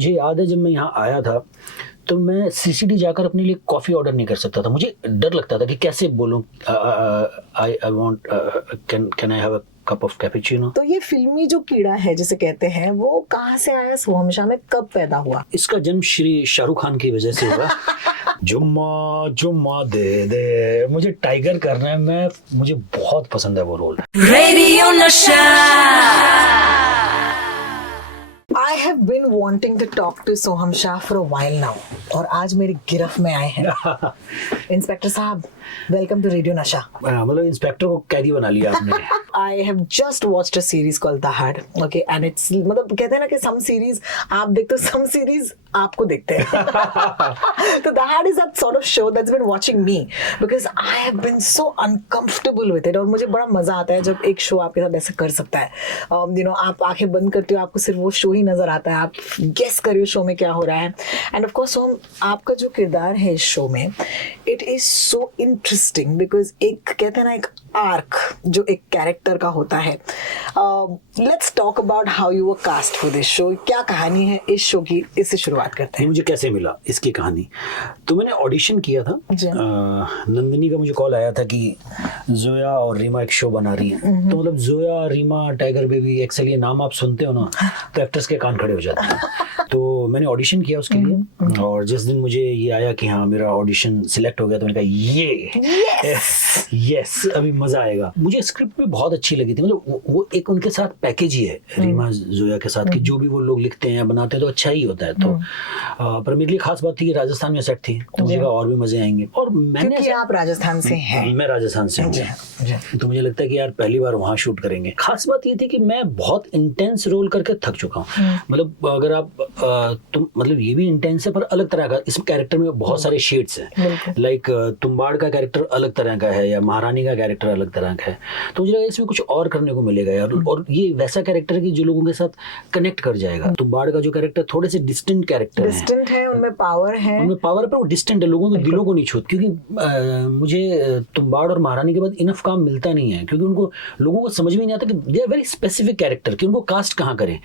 मुझे याद है जब मैं यहाँ आया था तो मैं सीसीडी जाकर अपने लिए कॉफ़ी ऑर्डर नहीं कर सकता था। मुझे डर लगता था कि कैसे बोलूँ I want can I have a cup of cappuccino. तो ये फिल्मी जो कीड़ा है जिसे कहते हैं वो कहाँ से आया, सोहम शाह में कब पैदा हुआ? इसका जन्म श्री शाहरुख खान की वजह से हुआ। जुम्मा जुम्मा दे दे, मुझे टाइगर करना है, मुझे बहुत पसंद है वो रोल। रेडियो नशा। I have been wanting to talk to Soham Shah for a while now, और आज मेरी गिरफ्त में आए हैं। इंस्पेक्टर साहब, वेलकम टू रेडियो नशा। मतलब इंस्पेक्टर को कैदी बना लिया आपने। I have just watched a series called दहाड़, okay, and it's मतलब कहते हैं ना कि some series आप देखते हो, some series आपको देखते हैं। तो दहाड़ is that sort of show that's been watching me because I have been so uncomfortable with it, और मुझे बड़ा मजा आता है जब एक शो आपके साथ ऐसे कर सकता है। You know, आप आंखें बंद करते हो, आपको सिर्फ वो शो ही नजर आता है, आप गेस करिए शो में क्या हो रहा है। एंड ऑफ कोर्स आपका जो किरदार है इस शो में, it is so interesting because एक कहते हैं ना एक आर्क जो एक कैरेक्टर का होता है। Let's talk about how you were cast for this show. क्या कहानी है इस शो की, इससे शुरुआत करते हैं। मुझे कैसे मिला इसकी कहानी, तो मैंने ऑडिशन किया था। नंदिनी का मुझे कॉल आया था कि जोया और रीमा एक शो बना रही हैं। तो मतलब Zoya, Reema, Tiger Baby, Excel, ये नाम आप सुनते हो ना तो एक्टर्स के कान खड़े हो जाते हैं। तो मैंने ऑडिशन किया उसके लिए, और जिस दिन मुझे ये आया कि हाँ मेरा ऑडिशन सिलेक्ट हो गया, तो मैंने कहा यस अभी मजा आएगा। मुझे स्क्रिप्ट भी बहुत अच्छी लगी थी। मतलब वो एक उनके साथ पैकेज ही है रीमा जोया के साथ, कि जो भी वो लोग लिखते हैं बनाते हैं तो अच्छा ही होता है। तो पर मेरे लिए खास बात थी कि राजस्थान में सेट थी, तो मुझे और भी मजे आएंगे। और मैंने क्योंकि आप राजस्थान से हैं। मैं राजस्थान से हूँ, तो मुझे लगता है कि यार पहली बार वहाँ शूट करेंगे। खास बात ये थी कि मैं बहुत इंटेंस रोल करके थक चुका हूँ। मतलब अगर आप तुम मतलब ये भी इंटेंस है पर अलग तरह का, इस कैरेक्टर में बहुत सारे शेड्स हैं। लाइक तुम्बाड़ का कैरेक्टर अलग तरह का है, या महारानी का कैरेक्टर अलग तरह का है। तो मुझे लगा इसमें कुछ और करने को मिलेगा यार, और ये वैसा कैरेक्टर है कि जो लोगों के साथ कनेक्ट कर जाएगा। तुम्बाड़ का जो कैरेक्टर थोड़े से डिस्टेंट कैरेक्टर है, उनमें पावर है, पर वो डिस्टेंट है, लोगों के दिलों को नहीं छूते। क्योंकि मुझे तुम्बाड़ और महारानी के बाद इनफ काम मिलता नहीं है, क्योंकि उनको लोगों को समझ में नहीं आता कि they are very specific character, कि उनको कास्ट कहाँ करें।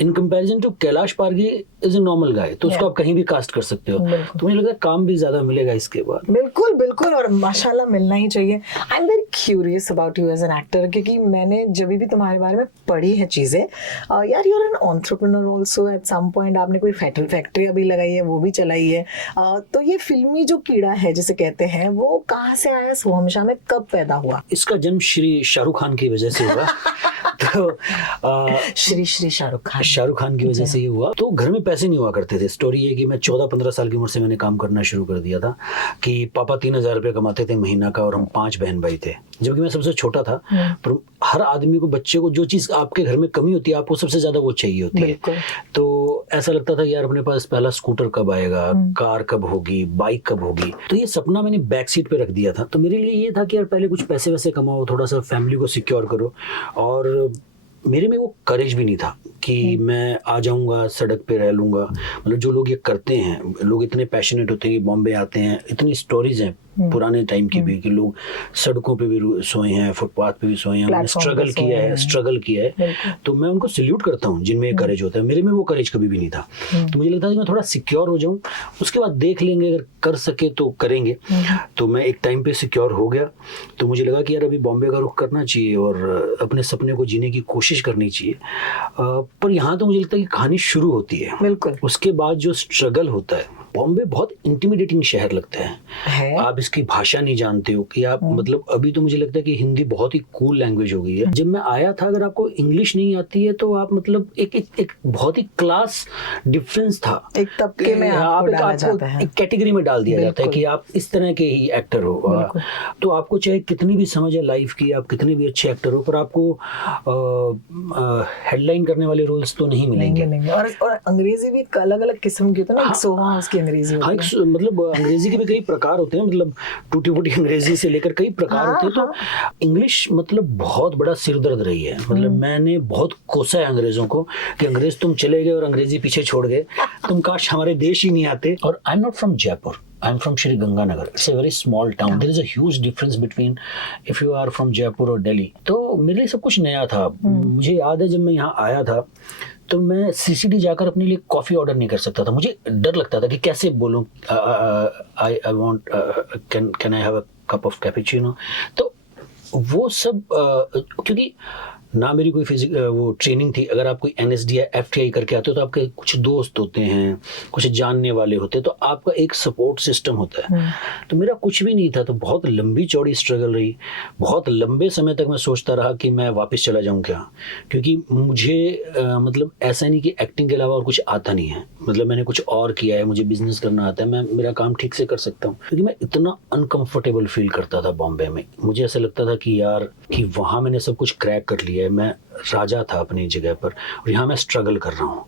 In comparison to Kailash Pargi is a normal guy, तो उसको आप कहीं भी कास्ट कर सकते हो। तो मुझे लगता है काम भी ज्यादा मिलेगा इसके बाद। बिल्कुल बिल्कुल, और माशाल्लाह मिलना ही चाहिए। I am very curious about you as an actor, क्योंकि मैंने जब भी तुम्हारे बारे में पढ़ी है चीजें, यार you are an entrepreneur also. At some point आपने कोई फैक्ट्री अभी लगाई है, वो भी चलाई है। तो ये फिल्मी जो कीड़ा है जिसे कहते हैं वो कहाँ से आया, सोहम शाह में कब पैदा हुआ? इसका जन्म श्री शाहरुख खान की वजह से हुआ। तो श्री शाहरुख खान की वजह से ही हुआ। तो घर में पैसे नहीं हुआ करते थे। स्टोरी ये कि मैं 14-15 साल की उम्र से मैंने काम करना शुरू कर दिया था, कि पापा 3000 रुपये कमाते थे महीना का, और हम 5 बहन भाई थे, जबकि मैं सबसे छोटा था। पर हर आदमी को, बच्चे को, जो चीज आपके घर में कमी होती है आपको सबसे ज्यादा वो चाहिए होती है। तो ऐसा लगता था कि यार अपने पास पहला स्कूटर कब आएगा, कार कब होगी, बाइक कब होगी। तो ये सपना मैंने बैक सीट पे रख दिया था। तो मेरे लिए ये था कि यार पहले कुछ पैसे वैसे कमाओ, थोड़ा सा फैमिली को सिक्योर करो। और मेरे में वो करेज भी नहीं था कि मैं आ जाऊंगा सड़क पे रह लूंगा। मतलब जो लोग ये करते हैं, लोग इतने पैशनेट होते हैं कि बॉम्बे आते हैं, इतनी स्टोरीज हैं पुराने टाइम की भी, कि लोग सड़कों पे भी सोए हैं, फुटपाथ पे भी सोए हैं, उन्होंने स्ट्रगल किया है। तो मैं उनको सल्यूट करता हूँ जिनमें करेज होता है। मेरे में वो करेज कभी भी नहीं था। तो मुझे लगता था कि मैं थोड़ा सिक्योर हो जाऊं, उसके बाद देख लेंगे, अगर कर सके तो करेंगे। तो मैं एक टाइम पे सिक्योर हो गया, तो मुझे लगा कि यार अभी बॉम्बे का रुख करना चाहिए और अपने सपने को जीने की कोशिश करनी चाहिए। पर यहाँ तो मुझे लगता है कि कहानी शुरू होती है। बिल्कुल। उसके बाद जो स्ट्रगल होता है, बॉम्बे बहुत इंटिमिडेटिंग शहर लगता है। आप इसकी भाषा नहीं जानते हो कि आप मतलब अभी तो मुझे लगता है कि हिंदी बहुत ही कूल लैंग्वेज हो गई है। जब मैं आया था, अगर आपको इंग्लिश नहीं आती है तो आप मतलब एक बहुत ही क्लास डिफरेंस था। एक तबके में आपको डाला जाता है, एक कैटेगरी में डाल दिया जाता है कि आप इस तरह के ही एक्टर हो। तो आपको चाहे कितनी भी समझ है लाइफ की, आप कितने भी अच्छे एक्टर हो, पर आपको हेडलाइन करने वाले रोल्स तो नहीं मिलेंगे। और अंग्रेजी भी अलग अलग किस्म की होती है ना, सोहा उसकी अंग्रेजी होती है। मतलब अंग्रेजी के भी कई प्रकार होते हैं, मतलब टूटी फूटी अंग्रेजी से लेकर कई प्रकार होते हैं। तो इंग्लिश मतलब बहुत बड़ा सिरदर्द रही है। मतलब मैंने बहुत कोसा है अंग्रेजों को कि अंग्रेज तुम चले गए और अंग्रेजी पीछे छोड़ गए, तुम काश हमारे देश ही नहीं आते। और I am not from Jaipur, I am from Shri Ganganagar. It's a very small town. There is a huge difference between if you are from Jaipur or Delhi. तो मेरे लिए सब कुछ नया था। मुझे याद है जब मैं यहाँ आया था तो मैं सीसीडी जाकर अपने लिए कॉफ़ी ऑर्डर नहीं कर सकता था, मुझे डर लगता था कि कैसे बोलूँ I want can I have a cup of cappuccino. तो वो सब क्योंकि ना मेरी कोई वो ट्रेनिंग थी। अगर आप कोई NSD या FTI करके आते हो तो आपके कुछ दोस्त होते हैं, कुछ जानने वाले होते हैं, तो आपका एक सपोर्ट सिस्टम होता है। तो मेरा कुछ भी नहीं था, तो बहुत लंबी चौड़ी स्ट्रगल रही। बहुत लंबे समय तक मैं सोचता रहा कि मैं वापस चला जाऊं क्या, क्योंकि मुझे मतलब ऐसा नहीं कि एक्टिंग के अलावा और कुछ आता नहीं है। मतलब मैंने कुछ और किया है, मुझे बिजनेस करना आता है, मैं मेरा काम ठीक से कर सकता हूँ, क्योंकि मैं इतना अनकंफर्टेबल फील करता था बॉम्बे में। मुझे ऐसा लगता था कि यार कि वहाँ मैंने सब कुछ क्रैक कर लिया है, मैं राजा था अपनी जगह पर, और यहाँ मैं स्ट्रगल कर रहा हूँ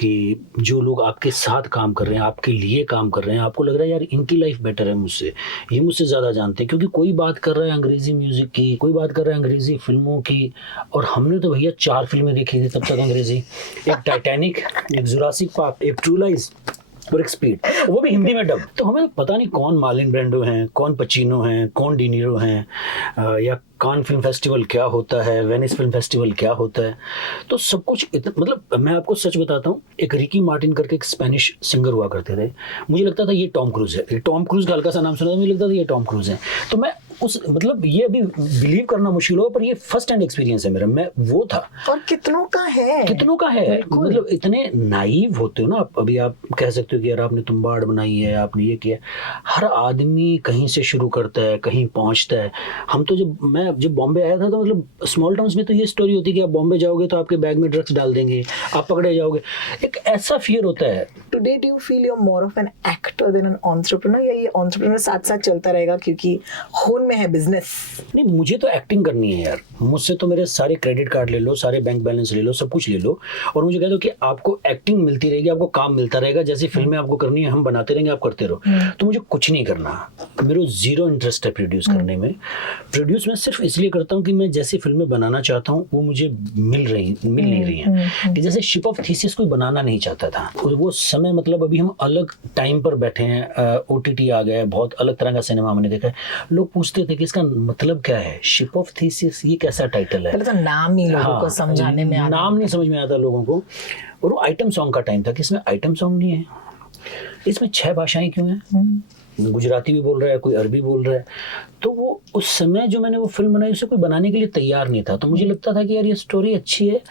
कि जो लोग आपके साथ काम कर रहे हैं, आपके लिए काम कर रहे हैं, आपको लग रहा है यार इनकी लाइफ बेटर है मुझसे, ये मुझसे ज़्यादा जानते हैं, क्योंकि कोई बात कर रहा है अंग्रेज़ी म्यूज़िक की, कोई बात कर रहा है अंग्रेज़ी फिल्मों की, और हमने तो भैया 4 फिल्में देखी थी तब तक अंग्रेज़ी, एक टाइटैनिक, एक जुरासिक पार्क, एक ट्रू लाइज और एक स्पीड, वो भी हिंदी में डब। तो हमें पता नहीं कौन मार्लिन ब्रेंडो हैं, कौन पचिनो हैं, कौन डिनीरो हैं, या कान फिल्म फेस्टिवल क्या होता है, वेनिस फिल्म फेस्टिवल क्या होता है। तो सब कुछ मतलब मैं आपको सच बताता हूँ, एक रिकी मार्टिन करके एक स्पेनिश सिंगर हुआ करते थे, मुझे लगता था ये टॉम क्रूज है। टॉम क्रूज का हल्का सा नाम सुना था, मुझे लगता था ये टॉम क्रूज है। तो मैं उस मतलब ये अभी बिलीव करना मुश्किल हो, पर ये फर्स्ट हैंड एक्सपीरियंस है मेरा, मैं वो था। और कितनों का है मतलब इतने नाइव होते हो ना आप। अभी आप कह सकते हो कि यार आपने तुम्बाड़ बनाई है, आपने ये किया। हर आदमी कहीं से शुरू करता है, कहीं पहुंचता है। हम तो जब बॉम्बे आया था तो मतलब स्मॉल टाउन्स में तो ये स्टोरी होती है कि आप बॉम्बे जाओगे तो आपके बैग में ड्रग्स डाल देंगे, आप पकड़े जाओगे, एक ऐसा फियर होता है। Today do you feel you are more of an actor than an entrepreneur, या ये एंटरप्रेन्योर साथ साथ चलता रहेगा क्योंकि खून में है बिजनेस? नहीं, मुझे तो एक्टिंग करनी है यार। मुझसे तो मेरे सारे क्रेडिट कार्ड ले लो, सारे बैंक बैलेंस ले लो, सब कुछ ले लो, और मुझे कह दो कि आपको एक्टिंग मिलती रहेगी, आपको काम मिलता रहेगा, जैसी फिल्में आपको करनी है हम बनाते रहेंगे, आप करते रहो। तो मुझे कुछ नहीं करना, मेरा जीरो इंटरेस्ट है प्रोड्यूस करने में। प्रोड्यूस मैं सिर्फ इसलिए करता हूँ कि मैं जैसी फिल्में बनाना चाहता हूँ वो मुझे मिल नहीं रही हैं। कि जैसे शिप ऑफ थीसिस कोई बनाना नहीं चाहता था, वो समय मतलब अभी हम अलग टाइम पर बैठे हैं, OTT आ गया है, बहुत अलग तरह का सिनेमा हमने देखा है। लोग पूछते थे कि इसका मतलब क्या है, शिप ऑफ थीसिस, ये कैसा टाइटल है? पहले तो नाम ही लोगों को समझाने में आता, नाम नहीं समझ में आता लोगों को। और वो आइटम सॉन्ग का टाइम था कि इसमें आइटम सॉन्ग नहीं है, इसमें 6 भाषाएं क्यों हैं? गुजराती भी बोल रहा है, कोई अरबी बोल रहा है। तो वो उस समय जो मैंने वो फिल्म बनाई उसे कोई बनाने के लिए तैयार नहीं था। तो मुझे लगता था कि यार ये स्टोरी अच्छी है,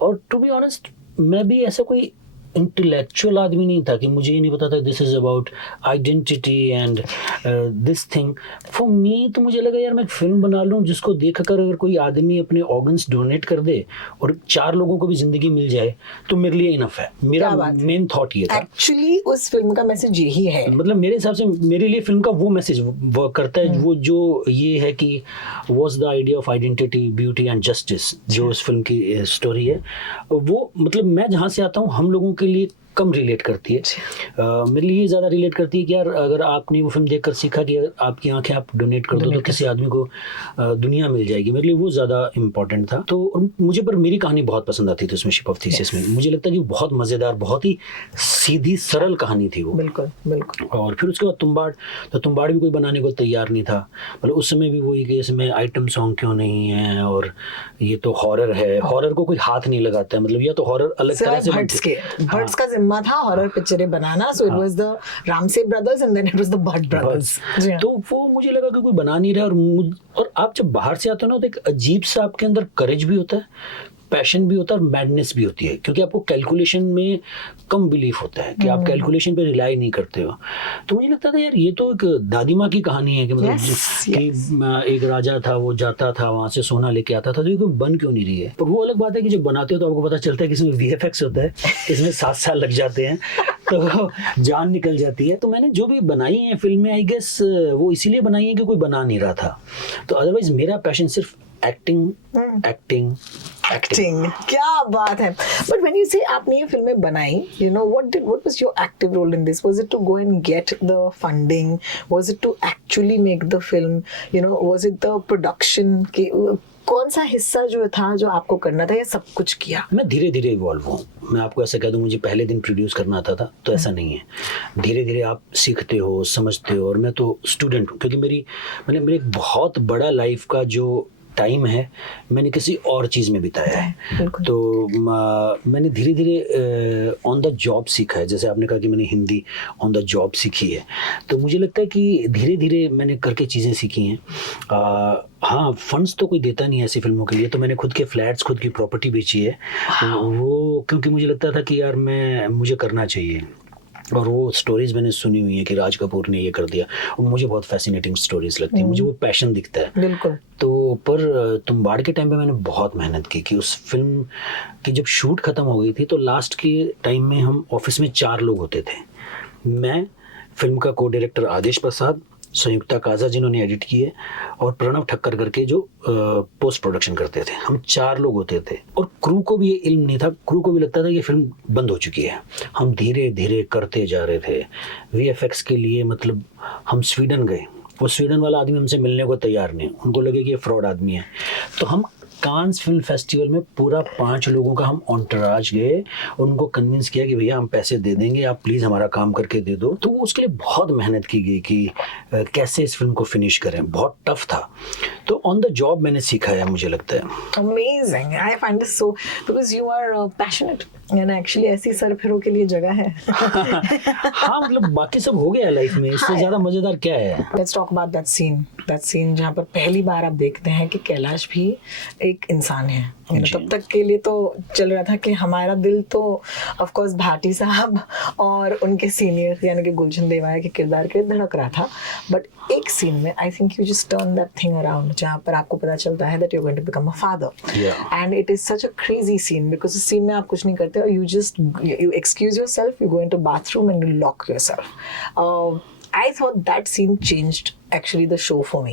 और टू बी ऑनेस्ट मैं भी ऐसा कोई इंटेलेक्चुअल आदमी नहीं था कि मुझे ये नहीं पता था this is about identity and this thing for me. तो मुझे लगा यार मैं फिल्म बना लूं जिसको देखकर अगर कोई आदमी अपने ऑर्गन्स डोनेट कर दे और 4 लोगों को भी जिंदगी मिल जाए तो मेरे लिए इनफ है। मेरा मेन थॉट ये था। एक्चुअली उस फिल्म का मैसेज यही है, मतलब मेरे हिसाब से मेरे लिए फिल्म का वो मैसेज वर्क करता है, वो जो ये है कि what's the idea of identity, beauty and justice, जो उस फिल्म की स्टोरी है वो मतलब मैं जहाँ से आता हूँ हम लोगों के लिए कम रिलेट करती है। मेरे लिए ज़्यादा रिलेट करती है कि यार अगर आपने वो फिल्म देखकर सीखा कि अगर आपकी आंखें आप डोनेट कर दो तो किसी आदमी को दुनिया मिल जाएगी, मेरे लिए वो ज़्यादा इम्पोर्टेंट था। तो मुझे पर मेरी कहानी बहुत पसंद आती थी उसमें, शिप ऑफ थीसिस में। मुझे लगता है कि बहुत मज़ेदार, बहुत ही सीधी सरल कहानी थी वो। बिल्कुल बिल्कुल। और फिर उसके बाद तुम्बाड़, तो तुम्बाड़ भी कोई बनाने को तैयार नहीं था। मतलब उस समय भी वही कि इसमें आइटम सॉन्ग क्यों नहीं है, और ये तो हॉरर है, हॉरर को कोई हाथ नहीं लगाता है। मतलब या तो हॉरर अलग तरह से भट्ट्स का जिम्मा था हॉरर पिक्चरें बनाना, so it was the Ramsay brothers and then it was the Bhatt brothers. तो वो मुझे लगा कि कोई बना नहीं रहा। और आप जब बाहर से आते हो ना तो एक अजीब सा आपके अंदर करेज भी होता है, पैशन भी होता है और मैडनेस भी होती है, क्योंकि आपको कैलकुलेशन में कम बिलीफ होता है कि आप कैलकुलेशन पे रिलाई नहीं करते हो। तो मुझे लगता था यार ये तो एक दादी माँ की कहानी है कि मतलब कि एक राजा था, वो जाता था वहां से सोना लेके आता था, तो ये कोई बन क्यों नहीं रही है। पर वो अलग बात है कि जब बनाते हो तो आपको पता चलता है कि इसमें VFX होता है, इसमें 7 साल लग जाते हैं, तो जान निकल जाती है। तो मैंने जो भी बनाई है फिल्में आई गेस वो इसीलिए बनाई है कि कोई बना नहीं रहा था। तो अदरवाइज मेरा पैशन सिर्फ एक्टिंग। क्या बात है। बट व्हेन यू से आपने ये फिल्में बनाई, you know what was your active role in this? Was it to go and get the funding? Was it to actually make the film? You know was it the production के कौन सा हिस्सा जो था जो आपको करना था, या सब कुछ किया? मैं धीरे धीरे इवॉल्व हूँ। मैं आपको ऐसा कह दूँ मुझे पहले दिन प्रोड्यूस करना आता था, तो ऐसा नहीं है। धीरे धीरे आप सीखते हो, समझते हो। और मैं तो स्टूडेंट हूँ, क्योंकि मेरे एक बहुत बड़ा लाइफ का जो टाइम है मैंने किसी और चीज़ में बिताया है। बिल्कुल। तो मैंने धीरे धीरे ऑन द जॉब सीखा है। जैसे आपने कहा कि मैंने हिंदी ऑन द जॉब सीखी है, तो मुझे लगता है कि धीरे धीरे मैंने करके चीज़ें सीखी हैं। हाँ, फंड्स तो कोई देता नहीं है ऐसी फिल्मों के लिए, तो मैंने खुद के फ्लैट्स, खुद की प्रॉपर्टी बेची है वो, क्योंकि मुझे लगता था कि यार मुझे करना चाहिए। और वो स्टोरीज मैंने सुनी हुई है कि राज कपूर ने ये कर दिया, और मुझे बहुत फैसिनेटिंग स्टोरीज लगती है, मुझे वो पैशन दिखता है। बिल्कुल। तो पर तुम्बाड़ के टाइम पे मैंने बहुत मेहनत की कि उस फिल्म की जब शूट खत्म हो गई थी तो लास्ट के टाइम में हम ऑफिस में 4 लोग होते थे। मैं, फिल्म का को डायरेक्टर आदेश प्रसाद, संयुक्ता काजा जिन्होंने एडिट की है, और प्रणव ठक्कर करके जो पोस्ट प्रोडक्शन करते थे। हम 4 लोग होते थे, और क्रू को भी ये इल्म नहीं था। क्रू को भी लगता था ये फिल्म बंद हो चुकी है। हम धीरे धीरे करते जा रहे थे। VFX के लिए मतलब हम स्वीडन गए, वो स्वीडन वाला आदमी हमसे मिलने को तैयार नहीं, उनको लगे कि ये फ्रॉड आदमी है। तो हम कांस फिल्म फेस्टिवल में पूरा 5 लोगों का हम ऑन्टराज गए, उनको कन्विंस किया कि भैया हम पैसे दे देंगे, आप प्लीज़ हमारा काम करके दे दो। तो उसके लिए बहुत मेहनत की गई कि कैसे इस फिल्म को फिनिश करें। बहुत टफ था। तो ऑन द जॉब मैंने सीखा है, मुझे लगता है। Amazing. I find this so because you are passionate and actually ऐसी सरफिरों के लिए जगह है। हाँ, मतलब बाकी सब हो गया लाइफ में, इससे ज़्यादा मज़ेदार क्या है। Let's talk about that scene. That scene जहाँ पर पहली बार आप देखते हैं कि कैलाश भी एक इंसान है। तब तक के लिए तो चल रहा था कि हमारा दिल तो ऑफ कोर्स भाटी साहब और उनके सीनियर यानी कि गुलशन देवाया के किरदार के धड़क रहा था। बट एक सीन में I think you just turn that thing around, जहाँ पर आपको पता चलता है that you are going to become a father, and it is such a crazy scene because इस सीन में आप कुछ नहीं करते और you excuse yourself, you go into bathroom and you lock yourself. I thought that scene changed actually the show for me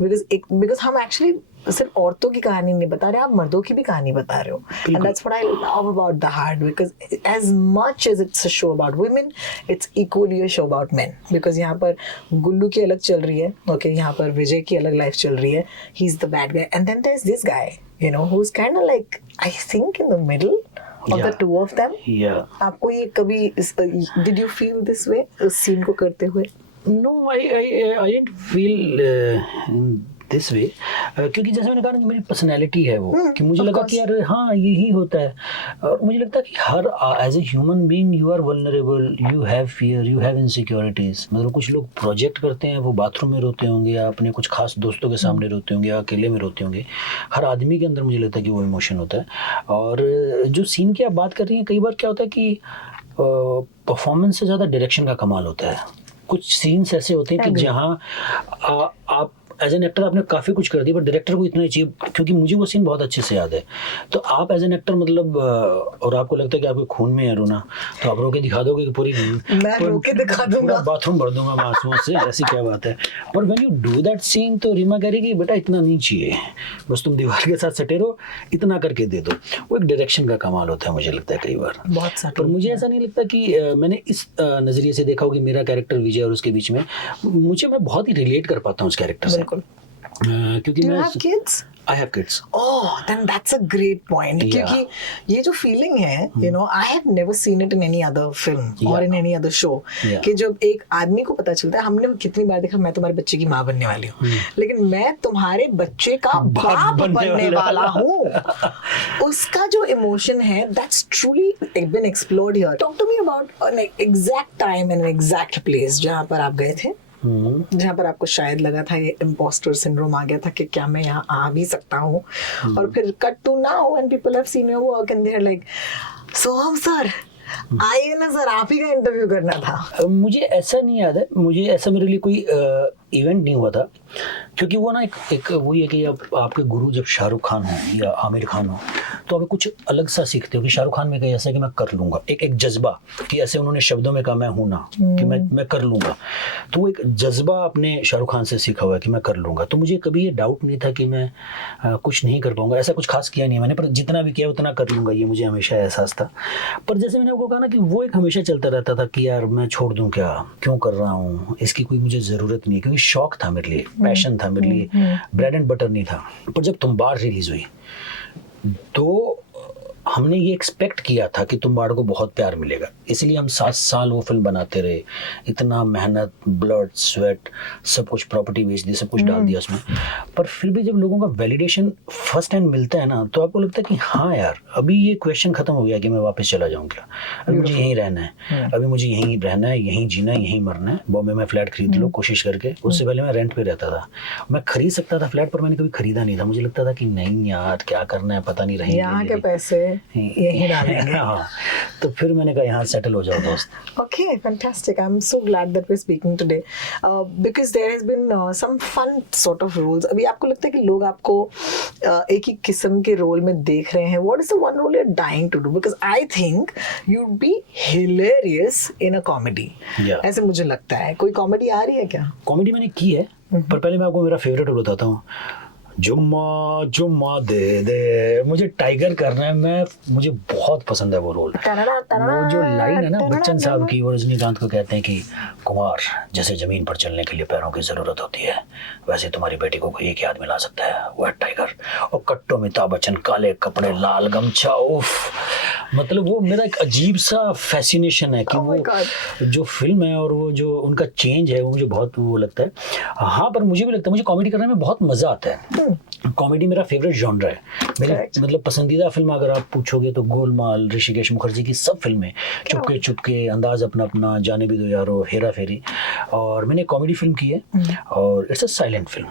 because हम actually सिर्फ औरतों की कहानी नहीं बता रहे, आप मर्दों की भी कहानी बता रहे हो, and that's what I love about The Hard, because as much as it's a show about women, it's equally a show about men, because यहाँ पर गुल्लू की अलग चल रही है, okay, यहाँ पर विजय की अलग लाइफ चल रही है, he's the bad guy, and then there's this guy, you know, who's kind of like I think in the middle of the two of them. आपको ये कभी did you feel this way उस scene को करते हुए? No, I didn't feel this way, क्योंकि जैसे मैंने कहा ना कि मेरी पर्सनैलिटी है वो, कि मुझे लगा कि यार हाँ यही होता है। और मुझे लगता है कि हर as a human being you are vulnerable, you have fear, you have insecurities. मतलब कुछ लोग प्रोजेक्ट करते हैं, वो बाथरूम में रोते होंगे या अपने कुछ खास दोस्तों के सामने रोते होंगे या अकेले में रोते होंगे। हर आदमी के अंदर मुझे लगता है कि वो इमोशन होता है। और जो सीन की आप बात कर रही हैं, कई बार क्या होता है कि परफॉर्मेंस से ज़्यादा डायरेक्शन का कमाल होता है। कुछ सीन्स ऐसे होते हैं कि जहाँ आप एज एन एक्टर आपने काफ़ी कुछ कर दिया, पर डायरेक्टर को इतना ही चाहिए, क्योंकि मुझे वो सीन बहुत अच्छे से याद है। तो आप एज एन एक्टर मतलब और आपको लगता है कि आपके खून में है रोना, तो आप रो के दिखा दोगे कि पूरी मैं रो के दिखा दूंगा, बाथरूम भर दूंगा आंसुओं से, ऐसी क्या बात है। पर when you do that scene तो रीमा कह रही कि बेटा इतना नहीं चाहिए, बस तुम दीवार के साथ सटे रहो, इतना करके दे दो। वो एक डायरेक्शन का कमाल होता है मुझे लगता है कई बार। बहुत पर मुझे ऐसा नहीं लगता कि मैंने इस नज़रिए से देखा हो कि मेरा कैरेक्टर विजय और उसके बीच में मैं बहुत ही रिलेट कर पाता हूँ उस कैरेक्टर से। क्योंकि Do you have kids? I have kids. Oh, then that's a great point. क्योंकि ये जो फीलिंग है, you know, I have never seen it in any other film or in any other show. कि जब एक आदमी को पता चलता है, हमने कितनी बार देखा मैं तुम्हारे बच्चे की माँ बनने वाली हूँ, लेकिन मैं तुम्हारे बच्चे का बाप बनने वाला हूँ, उसका जो इमोशन है, that's truly been explored here. Talk to me about an exact time and an exact place जहाँ पर आप गए थे, जहाँ पर आपको शायद लगा था ये इम्पोस्टर सिंड्रोम आ गया था कि क्या मैं यहाँ आ भी सकता हूँ, और फिर cut to now and people have seen your work and they are like Soham sir आइए ना सर, आप ही का इंटरव्यू करना था। मुझे ऐसा नहीं याद है, मुझे ऐसा मेरे लिए कोई इवेंट नहीं हुआ था, क्योंकि वो ना एक वही है कि आपके गुरु जब शाहरुख खान हो या आमिर खान हो तो आप कुछ अलग सा सीखते हो कि शाहरुख खान में कहीं ऐसा कि मैं कर लूँगा, एक जज्बा कि ऐसे उन्होंने शब्दों में कहा मैं हूँ ना कि मैं कर लूँगा, तो वो एक जज्बा आपने शाहरुख खान से सीखा हुआ है कि मैं कर लूँगा। तो मुझे कभी ये डाउट नहीं था कि मैं कुछ नहीं कर पाऊँगा, ऐसा कुछ खास किया नहीं मैंने, पर जितना भी किया उतना कर लूँगा, ये मुझे हमेशा एहसास था। पर जैसे मैंने आपको कहा ना कि वो एक हमेशा चलता रहता था कि यार मैं छोड़ दूँ क्या, क्यों कर रहा हूँ, इसकी कोई मुझे ज़रूरत नहीं, क्योंकि शौक था मेरे लिए, पैशन था मेरे लिए, ब्रेड एंड बटर नहीं था। पर जब तुम्बाड़ रिलीज हुई तो हमने ये एक्सपेक्ट किया था कि तुम्बाड़ को बहुत प्यार मिलेगा, इसलिए हम 7 साल वो फिल्म बनाते रहे, इतना मेहनत, ब्लड, स्वेट, सब कुछ, प्रॉपर्टी बेच दी, सब कुछ डाल दिया उसमें। पर फिर भी जब लोगों का वैलिडेशन फर्स्ट हैंड मिलता है ना, तो आपको लगता है कि हाँ यार, अभी ये क्वेश्चन खत्म हो गया कि मैं वापस चला जाऊँ क्या, अभी मुझे यहीं रहना है, अभी मुझे यहीं रहना है, यहीं जीना है, यहीं मरना है। बॉम्बे में फ्लैट खरीद लो कोशिश करके। उससे पहले मैं रेंट पे रहता था, मैं खरीद सकता था फ्लैट, पर मैंने कभी खरीदा नहीं था। मुझे लगता था कि नहीं यार, क्या करना है पता नहीं, रहेंगे यहाँ के पैसे यहीं डालेंगे। हाँ, तो फिर मैंने कहा यहाँ सेटल हो जाओ दोस्त। Okay, fantastic. I'm so glad that we're speaking today because there has been some fun sort of roles. अभी आपको लगता है कि लोग आपको एक ही किस्म के रोल में देख रहे हैं? What is the one role you're dying to do? Because I think you'd be hilarious in a comedy. Yeah. ऐसे मुझे लगता है। कोई कॉमेडी आ रही है क्या? कॉमेडी मैंने की है, पर पहले मैं आपको मेरा फेवरेट रोल बताता हूँ। जुम्मा जुम्मा दे दे, मुझे टाइगर करना है, मुझे बहुत पसंद है वो रोल। वो जो लाइन है ना बच्चन साहब की, वो रजनीकांत को कहते हैं कि कुमार, जैसे जमीन पर चलने के लिए पैरों की जरूरत होती है, वैसे तुम्हारी बेटी को कोई एक ही आदमी ला सकता है, वो है टाइगर। और कट्टो अमिताभ बच्चन, काले कपड़े, लाल गमछा, उफ, मतलब वो मेरा एक अजीब सा फैसिनेशन है कि वो जो फिल्म है और वो जो उनका चेंज है, वो मुझे बहुत वो लगता है। हाँ, पर मुझे भी लगता है, मुझे कॉमेडी करने में बहुत मजा आता है। कॉमेडी मेरा फेवरेट जॉनर है। मेरी मतलब पसंदीदा फिल्म अगर आप पूछोगे तो गोलमाल, ऋषिकेश मुखर्जी की सब फिल्में, चुपके चुपके, अंदाज अपना अपना, जाने भी दो यारो, हेरा फेरी, और मैंने कॉमेडी फिल्म की है और it's a silent film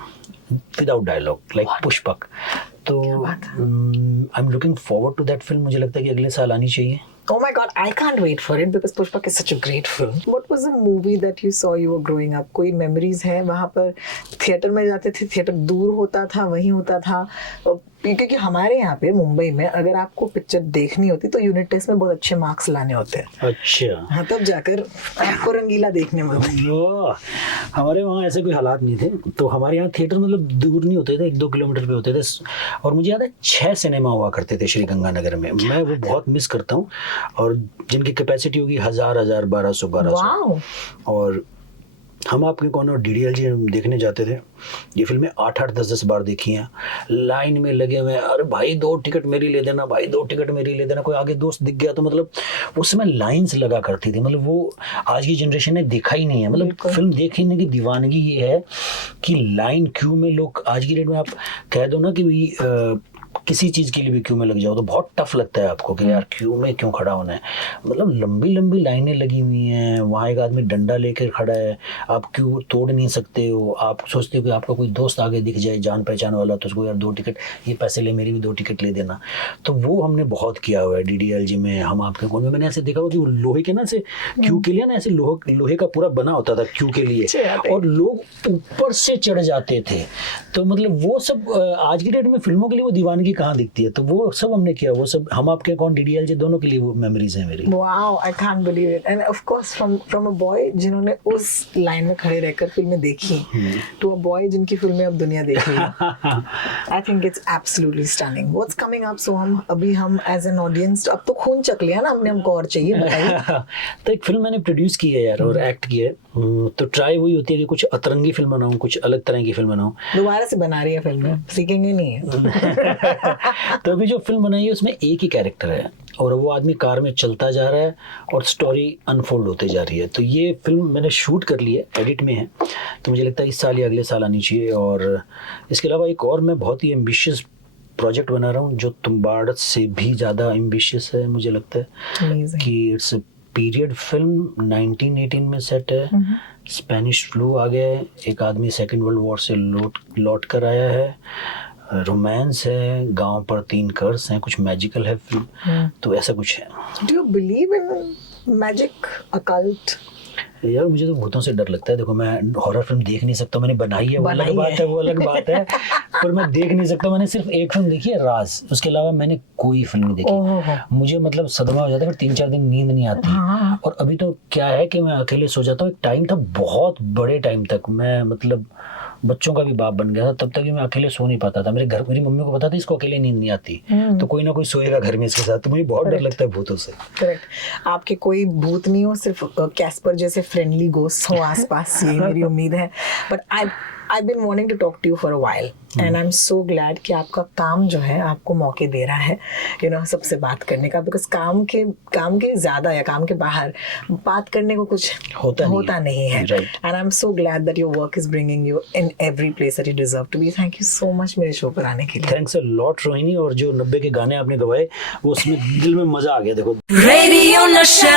without dialogue like Pushpak. तो I am looking forward to that film. मुझे लगता है कि अगले साल आनी चाहिए। Oh my God, I can't wait for it because Pushpak is such a great film. What was the movie that you saw you were growing up? कोई memories है? वहाँ पर थिएटर में जाते थे, थिएटर दूर होता था, वहीं होता था, क्योंकि हमारे यहाँ पे मुंबई में अगर आपको पिक्चर देखनी होती तो यूनिट टेस्ट में बहुत अच्छे मार्क्स लाने होते हैं। अच्छा। हाँ, तब जाकर आपको रंगीला देखने में हमारे वहाँ ऐसे कोई हालात नहीं थे, तो हमारे यहाँ थिएटर मतलब दूर नहीं होते थे, 1-2 किलोमीटर पे होते थे। और मुझे याद है 6 सिनेमा हुआ करते थे श्री गंगानगर में, मैं वो बहुत मिस करता हूँ। और जिनकी कैपेसिटी होगी 1000, 1200। और हम आपके कौन और DDLJ देखने जाते थे। ये फिल्में 8-8, 10-10 बार देखी हैं, लाइन में लगे हुए हैं, अरे भाई 2 टिकट मेरी ले देना, भाई 2 टिकट मेरी ले देना। कोई आगे दोस्त दिख गया तो मतलब उस समय लाइंस लगा करती थी। मतलब वो आज की जनरेशन ने देखा ही नहीं है। मतलब फिल्म देखने की दीवानगी ये है कि लाइन क्यू में लोग, आज की डेट में आप कह दो ना कि भाई किसी चीज़ के लिए भी क्यू में लग जाओ तो बहुत टफ लगता है आपको कि यार क्यू में क्यों खड़ा होना है। मतलब लंबी लंबी लाइनें लगी हुई हैं, वहाँ एक आदमी डंडा लेकर खड़ा है, आप क्यू तोड़ नहीं सकते हो। आप सोचते हो कि आपका कोई दोस्त आगे दिख जाए जान पहचान वाला, तो उसको यार 2 टिकट, ये पैसे ले, मेरी भी 2 टिकट ले देना। तो वो हमने बहुत किया हुआ है DDLJ में। हम आपके कौन में मैंने ऐसे देखा हुआ कि वो लोहे के ना ऐसे क्यू के लिए ना ऐसे लोहे का पूरा बना होता था क्यू के लिए, और लोग ऊपर से चढ़ जाते थे। तो मतलब वो सब आज की डेट में फिल्मों के लिए वो दीवानगी कहाँ दिखती है। तो वो सब हमने किया, वो सब हम आपके कौन DDLJ दोनों के लिए वो मेमोरीज हैं मेरी। Wow, I can't believe it. And of course from a boy जिन्होंने उस लाइन में खड़े रहकर फिल्में देखी, to a boy जिनकी फिल्में अब दुनिया देख रही है, I think it's absolutely stunning. What's coming up? So हम as an audience, अब तो खून चक लिया ना हमने, हमको और चाहिए, बताइए। तो एक फिल्म मैंने प्रोड्यूस की है यार और एक्ट की है, तो ट्राई वही होती है कि कुछ अतरंगी फिल्म बनाऊं, कुछ अलग तरह की फिल्म बनाऊं। दोबारा से बना रही है फिल्में, सीखेंगे नहीं है। तो अभी जो फिल्म बनाई है उसमें एक ही कैरेक्टर है और वो आदमी कार में चलता जा रहा है और स्टोरी अनफोल्ड होते जा रही है। तो ये फिल्म मैंने शूट कर ली है, एडिट में है, तो मुझे लगता है इस साल या अगले साल आनी चाहिए। और इसके अलावा एक और मैं बहुत ही एम्बिशियस प्रोजेक्ट बना रहा हूँ जो तुम्बाड़ से भी ज़्यादा एम्बिशियस है। मुझे लगता है कि इट्स पीरियड फिल्म, 1918 में सेट है। स्पेनिश फ्लू आ गया है, एक आदमी 2nd वर्ल्ड वॉर से लौट कर आया है, रोमांस है, गांव पर 3 कर्स हैं, कुछ मैजिकल है फिल्म। तो ऐसा कुछ है। Do you believe in magic, occult? यार मुझे तो भूतों से डर लगता है। देखो मैं हॉरर फिल्म देख नहीं सकता, मैंने बनाई है वो अलग बात है, पर मैं देख नहीं सकता। मैंने सिर्फ एक फिल्म देखी है, राज, उसके अलावा मैंने कोई फिल्म नहीं देखी। मुझे मतलब सदमा हो जाता है, फिर 3-4 दिन नींद नहीं आती। और अभी तो क्या है कि मैं अकेले सो जाता हूँ। एक टाइम था, बहुत बड़े टाइम तक मैं मतलब बच्चों का भी बाप बन गया था, तब तक मैं अकेले सो नहीं पाता था। मेरी मम्मी को पता था इसको अकेले नींद नहीं आती, तो कोई ना कोई सोएगा घर में इसके साथ। तो मुझे बहुत डर लगता है भूतों से। करेक्ट। आपके कोई भूत नहीं हो, सिर्फ कैस्पर जैसे फ्रेंडली गोस्ट हो आसपास, ये मेरी उम्मीद है। But I've been wanting to talk to you for a while, and I'm so glad कि आपका काम जो है आपको मौके दे रहा है, you know, सबसे बात करने का, because काम के ज़्यादा या काम के बाहर बात करने को कुछ होता नहीं है. Right. And I'm so glad that your work is bringing you in every place that you deserve to be. Thank you so much मेरे शो पर आने के लिए. Thanks a lot Rohini. और जो 90 के गाने आपने गवाए वो उसमें दिल में मजा आ गया. देखो Radio Nasha.